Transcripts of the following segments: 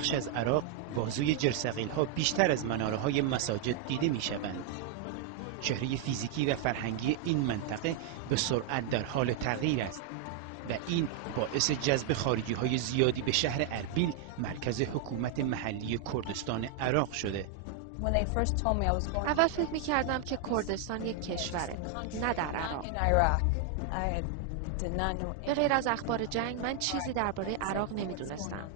بخش از عراق بازوی جرثقیل‌ها بیشتر از مناره‌های مساجد دیده می‌شوند. چهره فیزیکی و فرهنگی این منطقه به سرعت در حال تغییر است و این باعث جذب خارجی‌های زیادی به شهر اربیل، مرکز حکومت محلی کردستان عراق شده. اول فکر می‌کردم که کردستان یک کشوره، نه در عراق. به غیر از اخبار جنگ من چیزی درباره عراق نمی‌دونستم.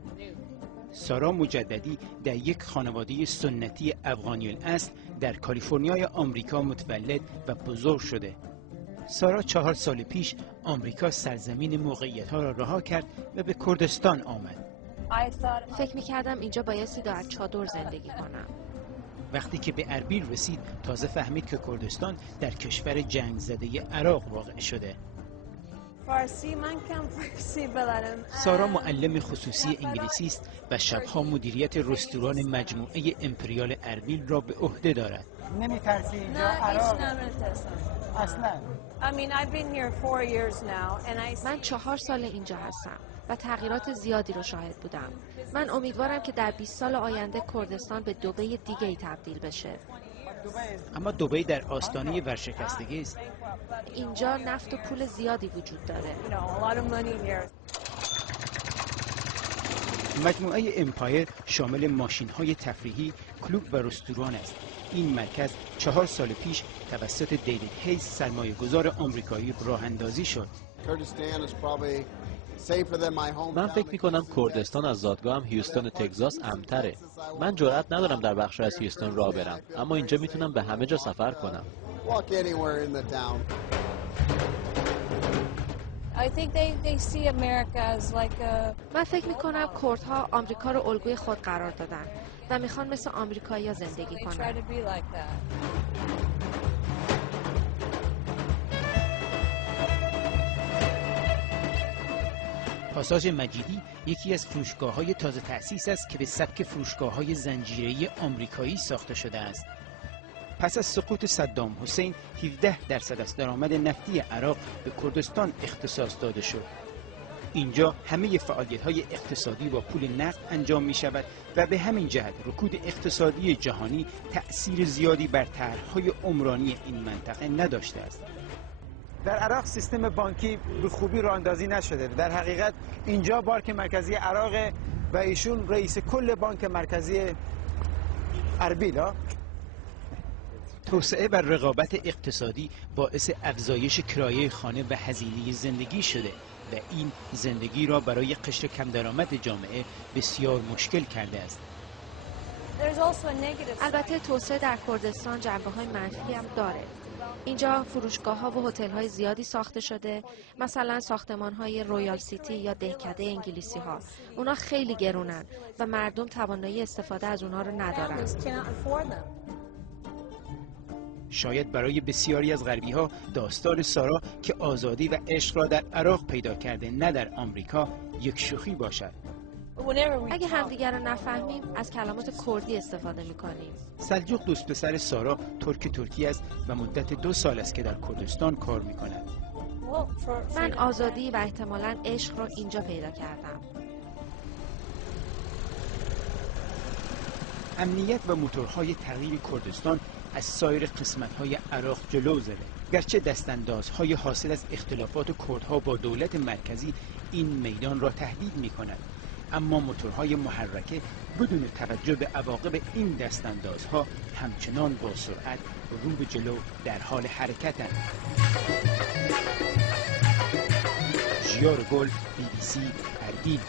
سارا مجددی در یک خانواده سنتی افغانی الاصل در کالیفرنیای آمریکا متولد و بزرگ شده. سارا 4 سال پیش آمریکا سرزمین موقعیت‌ها را رها کرد و به کردستان آمد. فکر می‌کردم اینجا بایستی در چادر زندگی کنم. وقتی که به اربیل رسید تازه فهمید که کردستان در کشور جنگ زده عراق واقع شده. من کم فارسی بلدم. سارا معلم خصوصی انگلیسی است و شبها مدیریت رستوران مجموعه امپریال اربیل را به عهده دارد. نمی‌ترسی اینجا عراق؟ اصلا. من 4 سال اینجا هستم و تغییرات زیادی رو شاهد بودم. من امیدوارم که در 20 سال آینده کردستان به دبی دیگه‌ای تبدیل بشه. اما دبی در آستانه ورشکستگی است. اینجا نفت و پول زیادی وجود داره. مجموعه امپایر شامل ماشین‌های تفریحی، کلوب و رستوران است. این مرکز 4 سال پیش توسط دیوید هیز سرمایه‌گذار آمریکایی راه اندازی شد. من فکر می‌کنم کردستان از زادگاهم هیوستن تگزاس امن‌تره. من جرئت ندارم در بخش از هیوستن راه برم، اما اینجا میتونم به همه جا سفر کنم. من فکر می‌کنم کردها آمریکا رو الگوی خود قرار دادن و میخوان مثل آمریکایی‌ها زندگی کنن. پاساژ مجیدی یکی از فروشگاه‌های تازه تأسیس است که به سبک فروشگاه‌های زنجیره‌ای آمریکایی ساخته شده است. پس از سقوط صدام حسین 17% از درآمد نفتی عراق به کردستان اختصاص داده شد. اینجا همه فعالیت‌های اقتصادی با پول نقد انجام می‌شود و به همین جهت رکود اقتصادی جهانی تأثیر زیادی بر طرح‌های عمرانی این منطقه نداشته است. در عراق سیستم بانکی به خوبی راه‌اندازی نشده. در حقیقت اینجا بانک مرکزی عراق و ایشون رئیس کل بانک مرکزی اربیل. توسعه و رقابت اقتصادی باعث افزایش کرایه خانه و هزینه زندگی شده و این زندگی را برای قشر کم درآمد جامعه بسیار مشکل کرده است. البته توسعه در کردستان جنبه‌های منفی هم داره. اینجا فروشگاه‌ها و هتل‌های زیادی ساخته شده، مثلا ساختمان‌های رویال سیتی یا دهکده انگلیسی‌ها. اونا خیلی گرونن و مردم توانایی استفاده از اونها رو ندارن. شاید برای بسیاری از غربی‌ها داستان سارا که آزادی و عشق را در عراق پیدا کرده نه در آمریکا یک شوخی باشد. اگه همدیگر رو نفهمیم از کلمات کردی استفاده می‌کنیم. سلجوق دوست پسر سارا ترکی است و مدت 2 سال است که در کردستان کار می‌کند. من آزادی و احتمالاً عشق رو اینجا پیدا کردم. امنیت و موتورهای تغییر کردستان از سایر قسمت‌های عراق جلو زده. گرچه دستاندازهای حاصل از اختلافات کردها با دولت مرکزی این میدان را تهدید می‌کند، اما موتورهای محرکه بدون توجه به عواقب این دستاندازها همچنان با سرعت رو به جلو در حال حرکتند. ژیار گل، BBC اربیل.